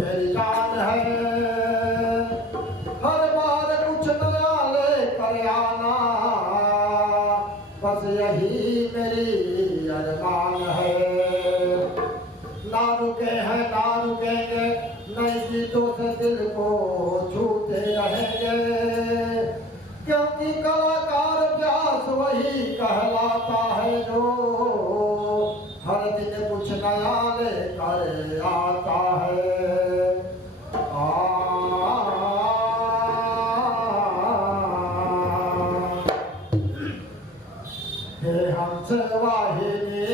मेरी जान है। हर बार कुछ नया ले कर आना, बस यही मेरी अरमान है। ना रुके हैं ना रुकेंगे, नई गीतों से दिल को छूते रहेंगे, क्योंकि कलाकार प्यास वही कहलाता है जो हर दिन कुछ नया लेकर आता है। हे हंस वाहिनी,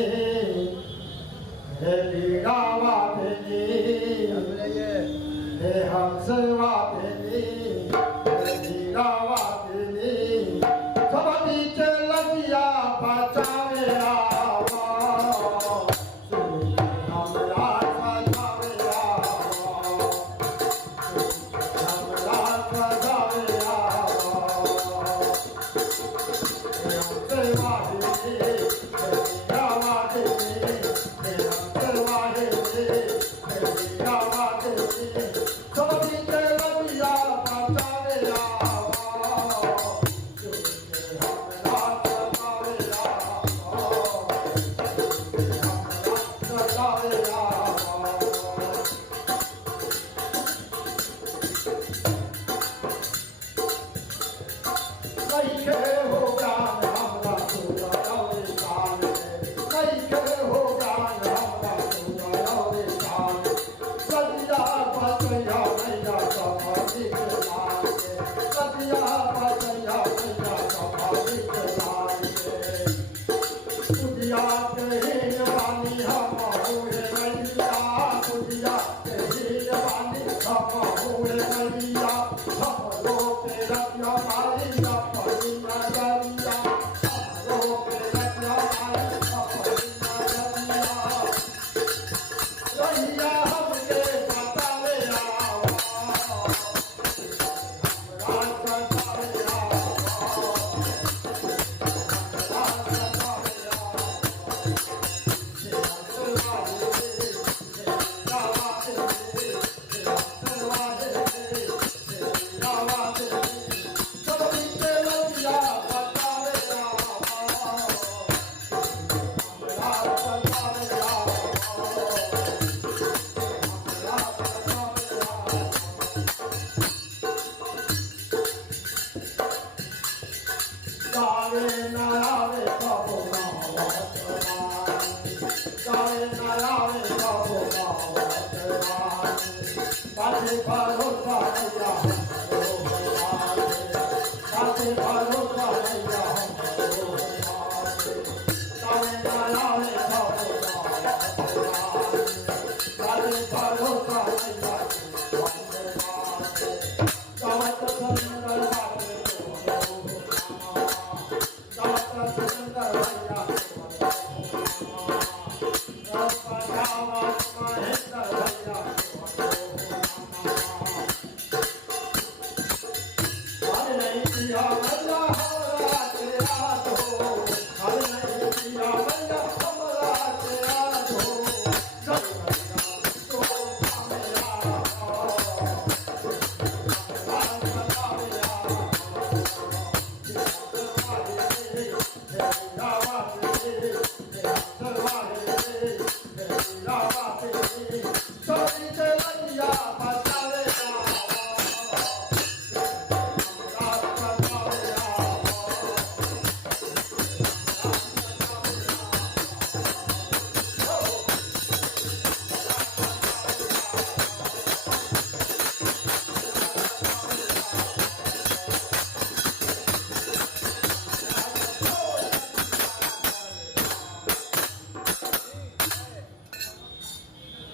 हे बीड़ा वाहिनी, हे हंस वाहिनी, हे बीड़ा वाहिनी, सब नीचे लगिया बचावे आवा, हमरा सजावे आवा, हमरा सजावे आवा। हे हंस वाहिनी, हे बीड़ा वाहिनी, हे हंस वाहिनी, हे बीड़ा वाहिनी, सब नीचे लगिया बचावे आवा, हमरा सजावे आवा, हमरा सजावे आवा। नइखे हो ज्ञान हमरा सुनावे कान में, नइखे हो ज्ञान हमरा सुनावे कान में, सदिया बचैया नैया समाधि के लाल के, सदिया बचैया नैया समाधि के लाल के। दुनिया के हीन बानी हम हुए नैया, दुनिया के हीन बानी हम हुए नैया, हम लोग के रतिया मारी अपनी नजरिया, हम लोग के रतिया मारी अपनी नजरिया। रहिया हमके बतावे आवा, हमरा सजावे आवा, हमरा सजावे आवा। हे हंस वाहिनी, हे बीड़ा वाहिनी, हे हंस वाहिनी, हे बीड़ा वाहिनी, सब नीचे लगिया बचावे आवा, हमरा सजावे आवा, हमरा सजावे आवा। गावे ना आवे बाबू गावत रानी, गावे ना आवे बाबू गावत रानी, पाछे भरोसा नैया हमरो बाटे, पाछे भरोसा नैया हमरो बाटे। गावे ना आवे बाबू गावत रानी, पाछे भरोसा नैया हमरो